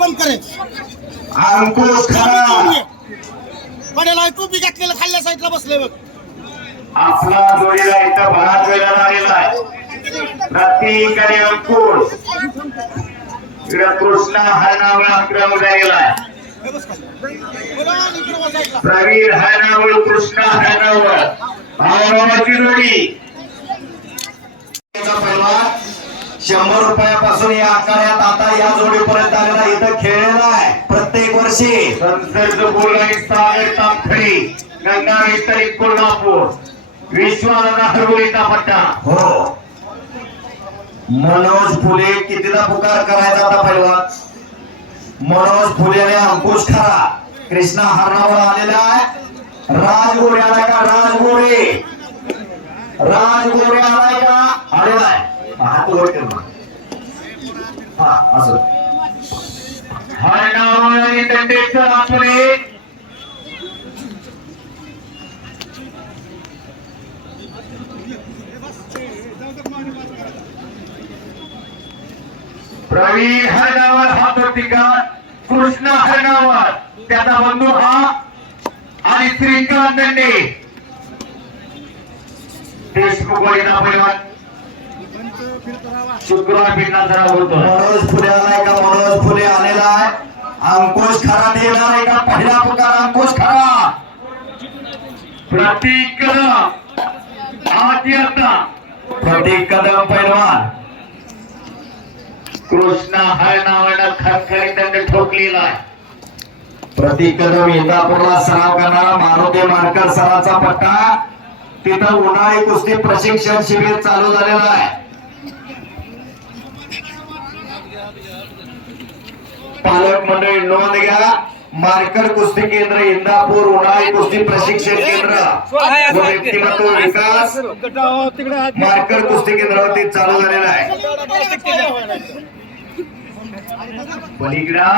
बंद करे पडेला तू बी घातलेलं खाल्ल्या साईडला बसले बघ. आपला जोडीला इथं बराच वेळा आलेला आहे. प्रतीक आणि अंकुश. इकडे कृष्णा हा नाव क्रम झालेला आहे. हे बस खाली. बोला आणि इकडं बस साईडला. प्रवीण हा नाव कृष्णा हा नाव औरवाची जोडी पहिलवान शंभर रुपयापासून या आखाड्यात आता या जोडीपर्यंत आलेला इथं खेळलेला आहे. प्रत्येक वर्षी. संसर्ग गंगा विस्तरित कोल्हापूर विश्वाला हरवलीचा पट्टा. हो. मनोज फुले कितीदा पुकार करायचा आता पहिलवान मनोज फुले आणि अंकुश खरा. कृष्णा हरणावर आलेला आहे. राजगोरे आलाय का राजगोरे राजगोरे आलाय का आलेला आहे हात वर कर मग. हा असं हरणावळ आणि दंडेश्वर आपले प्रवीण हरणावर हा प्रतिका कृष्ण हरणावर त्याचा बंधू हा आणि श्रीकांत दंडे. देशमुख वडीला पैलवान शुक्रवार फिरणार जरा होतो आलाय का मनोज फुले आलेला आहे अंकुश खरा देणार आहे का? पहिला पुकार अंकुश खरा. प्रतीक आधी आता. प्रतीक कदम पैलवान. कृष्णा हर नावानं खरखरी दंड ठोकलेला आहे. प्रतीक कदम इंदापूरला सराव करणारा मारुती मार्कर सराचा पट्टा. तिथं उन्हाळी कुस्ती प्रशिक्षण शिबिर चालू झालेलं आहे. पालक मंडळी नोंद घ्या. मार्कर कुस्ती केंद्र इंदापूर उन्हाळी कुस्ती प्रशिक्षण केंद्र. व्यक्तिमत्व विकास. मार्कर कुस्ती केंद्रावरती चालू झालेला आहे. पलीकडा.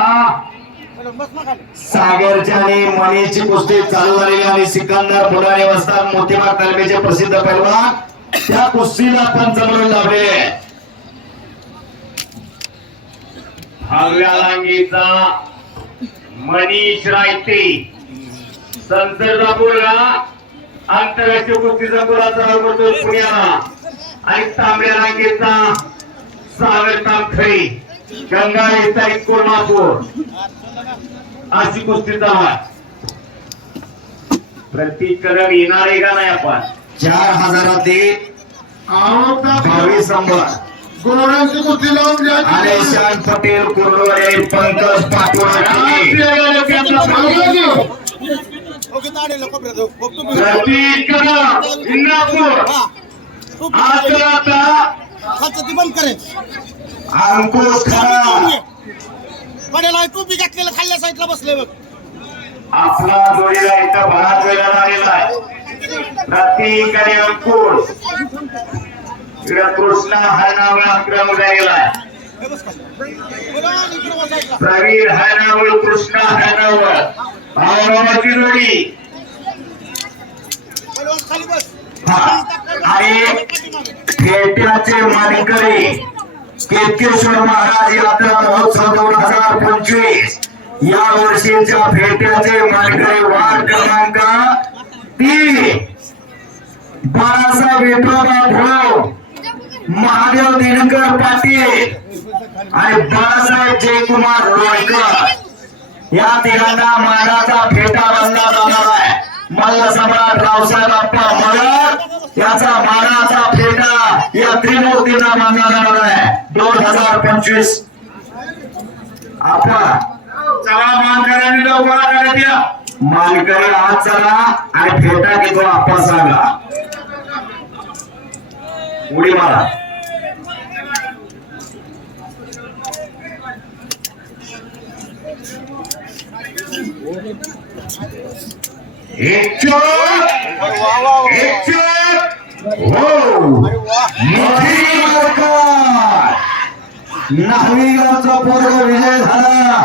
सागरच्या आणि मणीची कुस्ती चालू झालेली आणि सिकंदर बुडाणे वस्ताद मोतीबाग तालुक्याचे प्रसिद्ध पैलवान त्या कुस्तीला पण म्हणून लाभलेले आहे. हव्या लांगीचा मनीष रायते. बोलला आंतरराष्ट्रीय कुस्तीचा राव करतो पुण्याला. आणि तांबड्या रांगेचा सागर तामखळे गंगा विस्तारित कोल्हापूर. अशी कुस्ती चालू प्रतीक कदम येणार आहे का नाही आपण? चार हजारातली बावीस नंबर. गोरांची कुस्ती लावून घ्या. आलेशान पटेल कुर्डुवाडे पंकज पाटोळा ओके, ताडेला खोबऱ्यात बघतो मी. प्रतीक कदम इंदापूर हा. तू आज आता खालचं ती बंद करे अंकुश खरा पडेला तू बी घातलेलं खाल्ल्या साईडला बसले बघ आपला जोडीला इथं बराच वेळा आलेला आहे प्रतीक आणि अंकुश इकडे कृष्णा हा हा कृष्णा हा जोडी. आणि मानकरी केतकेश्वर महाराज यात्रा महोत्सव दोन हजार पंचवीस. या वर्षीच्या फेट्याचे मानकरी वार्ड क्रमांक तीन. बाळासाहेब विठोबा भाऊ. महादेव दिनकर पाटील आणि बाळासाहेब जयकुमार लोणकर. या तिघांना मानाचा फेटा बांधला जाणार आहे. मल्ल सम्राट रावसाहेब अप्पा मगर याचा मानाचा फेटा या त्रिमूर्तींना बांधला जाणार आहे. दोन हजार पंचवीस. आपण चला मानकऱ्यांनी लवकर करत या मानकरी आज चला आणि फेटा घेतो आपण सांगा. उडी मारा. एक चोट एक चोट हो मोठी मार्कर. न्हावी पोरग विजय झाला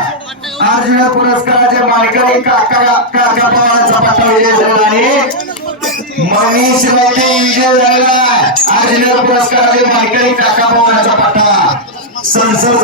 अर्जुन पुरस्काराचे मालकरी काका काका पवारांचा पट्टा विजय झाला आणि मनीष रेड्डी विजय झालेला अर्जुन पुरस्काराचे मालकरी काका पवारांचा पट्टा संसद